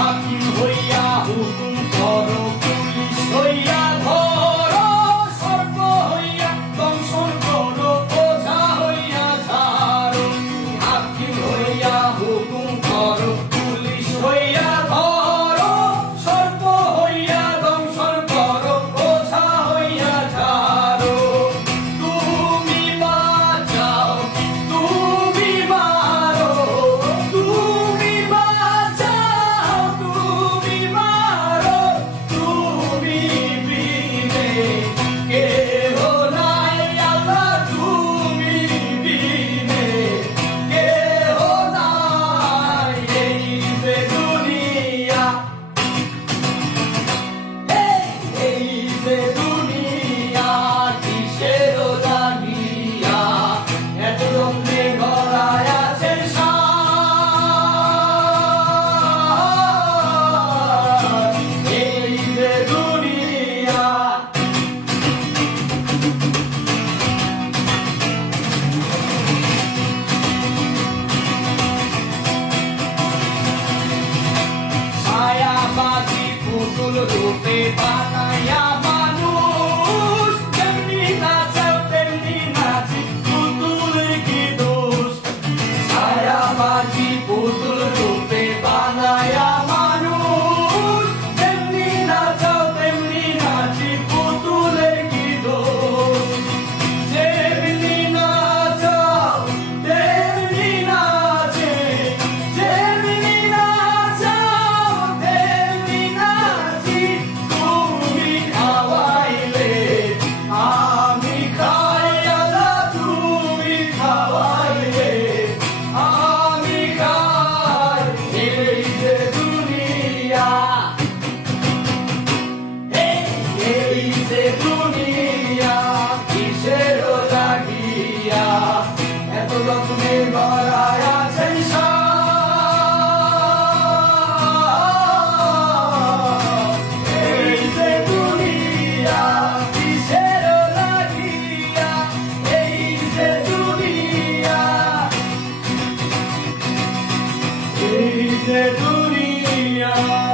হাকিম হইয়া হুকুম Solo tú me vas a llamar. যে দুনিয়া